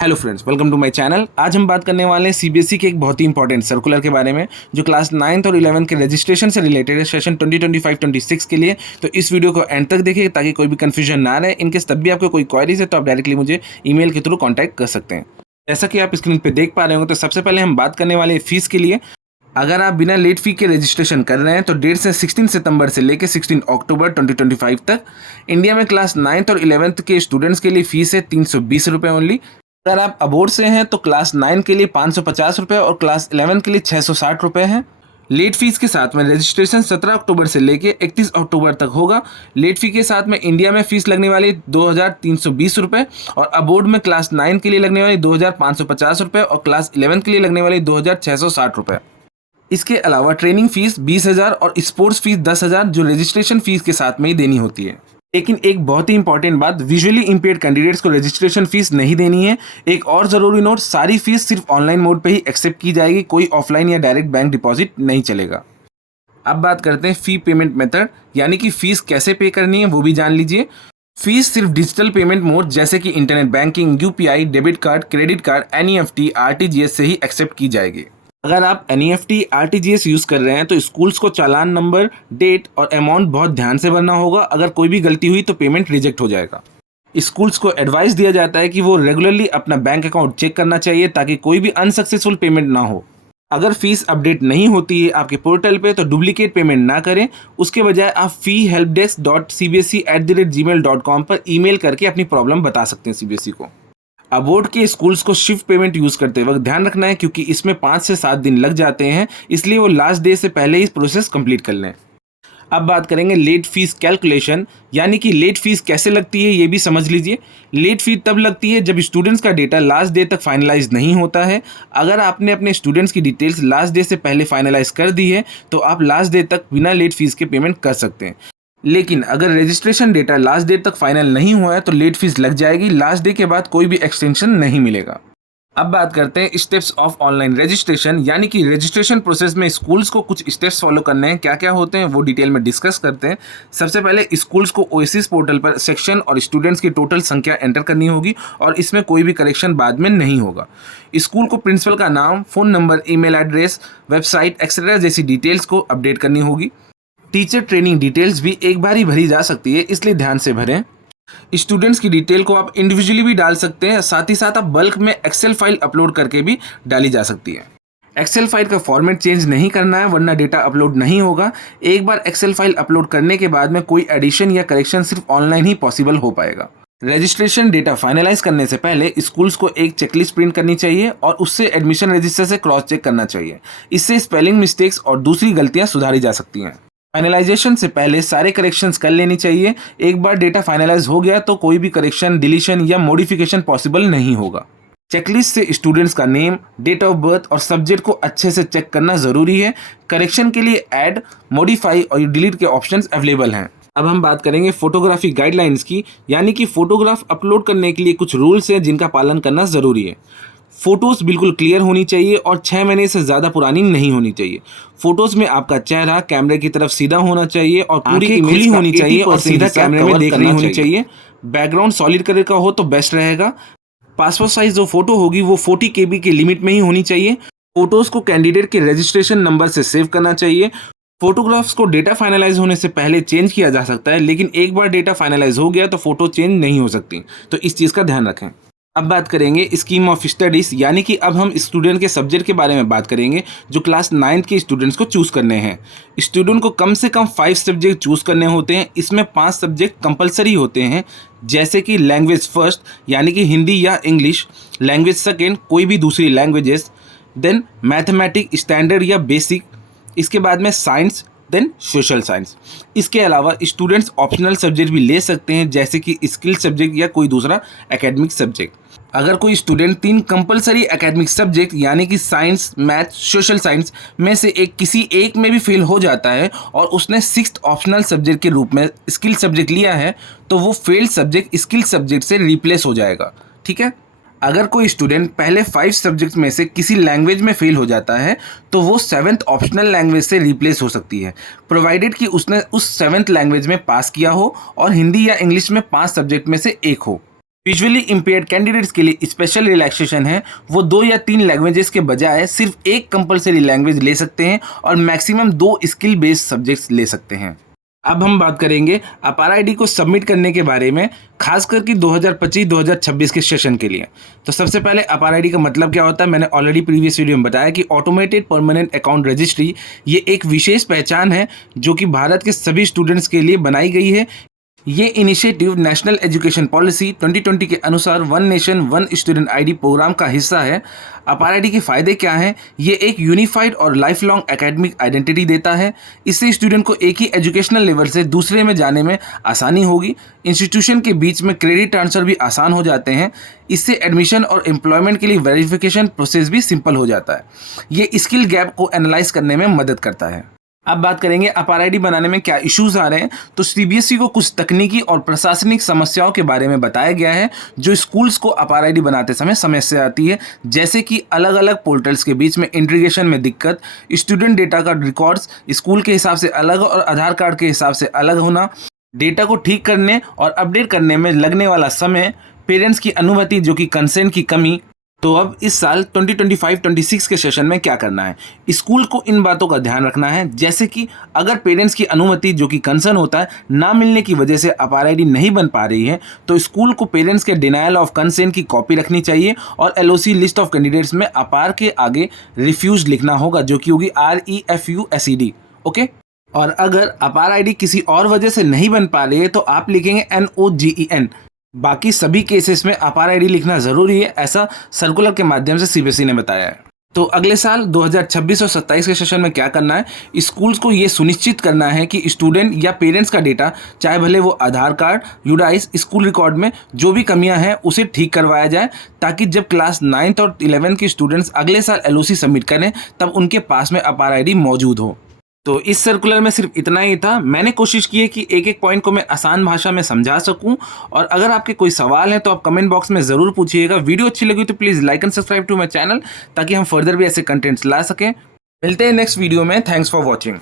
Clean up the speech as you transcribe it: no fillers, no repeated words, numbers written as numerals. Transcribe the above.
Hello friends, welcome to my channel. आज हम बात करने वाले हैं सीबीएसई के एक बहुत ही इंपॉर्टेंट सर्कुलर के बारे में जो क्लास 9th और 11th के रजिस्ट्रेशन से रिलेटेड है सेशन 2025-26 के लिए। तो इस वीडियो को एंड तक देखिए ताकि कोई भी कंफ्यूजन ना रहे। इनकेस तब भी आपको कोई क्वेरीज है तो आप डायरेक्टली मुझे ईमेल के थ्रू कॉन्टैक्ट कर सकते हैं। जैसा कि आप स्क्रीन पर देख पा रहे होंगे तो सबसे पहले हम बात करने वाले फीस के लिए। अगर आप बिना लेट फी के रजिस्ट्रेशन कर रहे हैं तो डेट से 16 सितंबर से लेकर 16 अक्टूबर 2025 तक इंडिया में क्लास 9th और 11th के स्टूडेंट्स के लिए फीस है 320 रुपये ओनली। अगर आप अबोर्ड से हैं तो क्लास 9 के लिए 550 रुपये और क्लास 11 के लिए 660 रुपये हैं। लेट फीस के साथ में रजिस्ट्रेशन 17 अक्टूबर से लेके 31 अक्टूबर तक होगा। लेट फी के साथ में इंडिया में फीस लगने वाली 2320 रुपये और अबोर्ड में क्लास 9 के लिए लगने वाली 2550 रुपये और क्लास 11 के लिए लगने वाली 2660 रुपये। इसके अलावा ट्रेनिंग फीस 20,000 और स्पोर्ट्स फीस 10,000 जो रजिस्ट्रेशन फीस के साथ में ही देनी होती है। लेकिन एक बहुत ही इंपॉर्टेंट बात, विजुअली इंपेयर्ड कैंडिडेट्स को रजिस्ट्रेशन फीस नहीं देनी है। एक और ज़रूरी नोट, सारी फीस सिर्फ ऑनलाइन मोड पे ही एक्सेप्ट की जाएगी, कोई ऑफलाइन या डायरेक्ट बैंक डिपॉजिट नहीं चलेगा। अब बात करते हैं फ़ी पेमेंट मेथड, यानी कि फ़ीस कैसे पे करनी है वो भी जान लीजिए। फीस सिर्फ डिजिटल पेमेंट मोड जैसे कि internet banking, UPI, debit card, credit card, NEFT, RTGS से ही एक्सेप्ट की जाएगी। अगर आप एनईएफटी, आरटीजीएस यूज़ कर रहे हैं तो स्कूल्स को चालान नंबर, डेट और अमाउंट बहुत ध्यान से भरना होगा। अगर कोई भी गलती हुई तो पेमेंट रिजेक्ट हो जाएगा। स्कूल्स को एडवाइस दिया जाता है कि वो रेगुलरली अपना बैंक अकाउंट चेक करना चाहिए ताकि कोई भी अनसक्सेसफुल पेमेंट ना हो। अगर फीस अपडेट नहीं होती है आपके पोर्टल पे तो डुप्लीकेट पेमेंट ना करें। उसके बजाय आप feehelpdesk.cbse@gmail.com पर ईमेल करके अपनी प्रॉब्लम बता सकते हैं सीबीएसई को। अबोर्ड के स्कूल्स को शिफ्ट पेमेंट यूज़ करते वक्त ध्यान रखना है क्योंकि इसमें 5 से 7 दिन लग जाते हैं, इसलिए वो लास्ट डे से पहले ही प्रोसेस कंप्लीट कर लें। अब बात करेंगे लेट फीस कैलकुलेशन, यानी कि लेट फीस कैसे लगती है ये भी समझ लीजिए। लेट फी तब लगती है जब स्टूडेंट्स का डेटा लास्ट डे तक फाइनलाइज नहीं होता है। अगर आपने अपने स्टूडेंट्स की डिटेल्स लास्ट डे से पहले फाइनलाइज कर दी है तो आप लास्ट डे तक बिना लेट फीस के पेमेंट कर सकते हैं। लेकिन अगर रजिस्ट्रेशन डेटा लास्ट डेट तक फाइनल नहीं हुआ है तो लेट फीस लग जाएगी। लास्ट डे के बाद कोई भी एक्सटेंशन नहीं मिलेगा। अब बात करते हैं स्टेप्स ऑफ ऑनलाइन रजिस्ट्रेशन, यानी कि रजिस्ट्रेशन प्रोसेस में स्कूल्स को कुछ स्टेप्स फॉलो करने हैं। क्या क्या होते हैं वो डिटेल में डिस्कस करते हैं। सबसे पहले स्कूल्स को ओएसिस पोर्टल पर सेक्शन और स्टूडेंट्स की टोटल संख्या एंटर करनी होगी और इसमें कोई भी करेक्शन बाद में नहीं होगा। स्कूल को प्रिंसिपल का नाम, phone number, email address, website etcetera जैसी डिटेल्स को अपडेट करनी होगी। टीचर ट्रेनिंग डिटेल्स भी एक बार ही भरी जा सकती है, इसलिए ध्यान से भरें। स्टूडेंट्स की डिटेल को आप इंडिविजुअली भी डाल सकते हैं, साथ ही साथ आप बल्क में एक्सेल फाइल अपलोड करके भी डाली जा सकती है। एक्सेल फाइल का फॉर्मेट चेंज नहीं करना है वरना डेटा अपलोड नहीं होगा। एक बार एक्सेल फाइल अपलोड करने के बाद में कोई एडिशन या करेक्शन सिर्फ ऑनलाइन ही पॉसिबल हो पाएगा। रजिस्ट्रेशन डेटा फाइनलाइज करने से पहले स्कूल्स को एक चेकलिस्ट प्रिंट करनी चाहिए और उससे एडमिशन रजिस्टर से क्रॉस चेक करना चाहिए। इससे स्पेलिंग मिस्टेक्स और दूसरी गलतियां सुधारी जा सकती हैं। फाइनलाइजेशन से पहले सारे करेक्शंस कर लेनी चाहिए। एक बार डेटा फाइनलाइज हो गया तो कोई भी करेक्शन, डिलीशन या मॉडिफिकेशन पॉसिबल नहीं होगा। चेकलिस्ट से स्टूडेंट्स का नेम, डेट ऑफ बर्थ और सब्जेक्ट को अच्छे से चेक करना ज़रूरी है। करेक्शन के लिए ऐड, मॉडिफाई और डिलीट के ऑप्शंस अवेलेबल हैं। अब हम बात करेंगे फोटोग्राफी गाइडलाइंस की, यानी कि फोटोग्राफ अपलोड करने के लिए कुछ रूल्स हैं जिनका पालन करना ज़रूरी है। फ़ोटोज़ बिल्कुल क्लियर होनी चाहिए और 6 महीने से ज़्यादा पुरानी नहीं होनी चाहिए। फ़ोटोज़ में आपका चेहरा कैमरे की तरफ सीधा होना चाहिए और पूरी इमेज होनी चाहिए और सीधा कैमरे में देख रही होनी चाहिए। बैकग्राउंड सॉलिड कलर का हो तो बेस्ट रहेगा। पासपोर्ट साइज जो फोटो होगी वो 40 KB के लिमिट में ही होनी चाहिए। फ़ोटोज़ को कैंडिडेट के रजिस्ट्रेशन नंबर से सेव करना चाहिए। फोटोग्राफ्स को डेटा फाइनलाइज होने से पहले चेंज किया जा सकता है, लेकिन एक बार डेटा फाइनलाइज हो गया तो फ़ोटो चेंज नहीं हो सकती, तो इस चीज़ का ध्यान रखें। अब बात करेंगे स्कीम ऑफ स्टडीज़, यानी कि अब हम स्टूडेंट के सब्जेक्ट के बारे में बात करेंगे जो क्लास 9th के स्टूडेंट्स को चूज़ करने हैं। स्टूडेंट को कम से कम 5 सब्जेक्ट चूज़ करने होते हैं। इसमें 5 सब्जेक्ट कंपलसरी होते हैं, जैसे कि लैंग्वेज फर्स्ट यानी कि हिंदी या इंग्लिश, लैंग्वेज सेकेंड कोई भी दूसरी लैंग्वेजेस, देन मैथमेटिक्स स्टैंडर्ड या बेसिक, इसके बाद में साइंस, देन सोशल साइंस। इसके अलावा स्टूडेंट्स ऑप्शनल सब्जेक्ट भी ले सकते हैं जैसे कि स्किल सब्जेक्ट या कोई दूसरा एकेडमिक सब्जेक्ट। अगर कोई स्टूडेंट 3 कंपलसरी एकेडमिक सब्जेक्ट यानी कि साइंस, मैथ, सोशल साइंस में से किसी एक में भी फेल हो जाता है और उसने 6th ऑप्शनल सब्जेक्ट के रूप में स्किल सब्जेक्ट लिया है तो वो फेल्ड सब्जेक्ट स्किल सब्जेक्ट से रिप्लेस हो जाएगा। ठीक है। अगर कोई स्टूडेंट पहले 5 सब्जेक्ट्स में से किसी लैंग्वेज में फेल हो जाता है तो वो 7th ऑप्शनल लैंग्वेज से रिप्लेस हो सकती है, प्रोवाइडेड कि उसने उस 7th लैंग्वेज में पास किया हो और हिंदी या इंग्लिश में 5 सब्जेक्ट में से एक हो। विजुअली इम्पेयर्ड कैंडिडेट्स के लिए स्पेशल रिलैक्सेशन है, वो 2 या 3 लैंग्वेजेस के बजाय सिर्फ एक कंपलसरी लैंग्वेज ले सकते हैं और मैक्सिमम 2 स्किल बेस्ड सब्जेक्ट्स ले सकते हैं। अब हम बात करेंगे अपार आईडी को सबमिट करने के बारे में, खासकर कि 2025-2026 के सेशन के लिए। तो सबसे पहले अपार आईडी का मतलब क्या होता है, मैंने ऑलरेडी प्रीवियस वीडियो में बताया कि ऑटोमेटेड परमानेंट अकाउंट रजिस्ट्री ये एक विशेष पहचान है जो कि भारत के सभी स्टूडेंट्स के लिए बनाई गई है। ये इनिशिएटिव नेशनल एजुकेशन पॉलिसी 2020 के अनुसार one nation one student ID program का हिस्सा है। अपार आईडी के फ़ायदे क्या हैं? ये एक यूनिफाइड और लाइफ लॉन्ग एकेडमिक आइडेंटिटी देता है। इससे स्टूडेंट को एक ही एजुकेशनल लेवल से दूसरे में जाने में आसानी होगी। इंस्टीट्यूशन के बीच में क्रेडिट ट्रांसफ़र भी आसान हो जाते हैं। इससे एडमिशन और एम्प्लॉयमेंट के लिए वेरिफिकेशन प्रोसेस भी सिंपल हो जाता है। ये स्किल गैप को एनालाइज करने में मदद करता है। अब बात करेंगे अपार आईडी बनाने में क्या इश्यूज आ रहे हैं। तो सीबीएसई को कुछ तकनीकी और प्रशासनिक समस्याओं के बारे में बताया गया है जो स्कूल्स को अपार आईडी बनाते समय समस्या आती है, जैसे कि अलग अलग पोर्टल्स के बीच में इंटीग्रेशन में दिक्कत, स्टूडेंट डेटा का रिकॉर्ड्स स्कूल के हिसाब से अलग और आधार कार्ड के हिसाब से अलग होना, डेटा को ठीक करने और अपडेट करने में लगने वाला समय, पेरेंट्स की अनुमति जो कि कंसेंट की कमी। तो अब इस साल 2025-26 के सेशन में क्या करना है, स्कूल को इन बातों का ध्यान रखना है, जैसे कि अगर पेरेंट्स की अनुमति जो कि कंसर्न होता है ना मिलने की वजह से अपार आईडी नहीं बन पा रही है, तो स्कूल को पेरेंट्स के डिनायल ऑफ कंसेंट की कॉपी रखनी चाहिए और एलओसी लिस्ट ऑफ कैंडिडेट्स में अपार के आगे रिफ्यूज लिखना होगा जो कि होगी REFUSED। ओके। और अगर अपार आईडी किसी और वजह से नहीं बन पा रही है तो आप लिखेंगे NOGEN। बाकी सभी केसेस में अपार आईडी लिखना ज़रूरी है, ऐसा सर्कुलर के माध्यम से सीबीएसई ने बताया है। तो अगले साल 2026 और 27 के सेशन में क्या करना है, स्कूल्स को ये सुनिश्चित करना है कि स्टूडेंट या पेरेंट्स का डेटा, चाहे भले वो आधार कार्ड, यूडाइस, स्कूल रिकॉर्ड में जो भी कमियां हैं उसे ठीक करवाया जाए, ताकि जब क्लास 9th और 11th के स्टूडेंट्स अगले साल एलओसी सबमिट करें तब उनके पास में अपार आईडी मौजूद हो। तो इस सर्कुलर में सिर्फ इतना ही था। मैंने कोशिश की है कि एक एक पॉइंट को मैं आसान भाषा में समझा सकूं, और अगर आपके कोई सवाल है तो आप कमेंट बॉक्स में ज़रूर पूछिएगा। वीडियो अच्छी लगी तो please like and subscribe to my channel, ताकि हम फर्दर भी ऐसे कंटेंट्स ला सकें। मिलते हैं नेक्स्ट वीडियो में। Thanks for watching.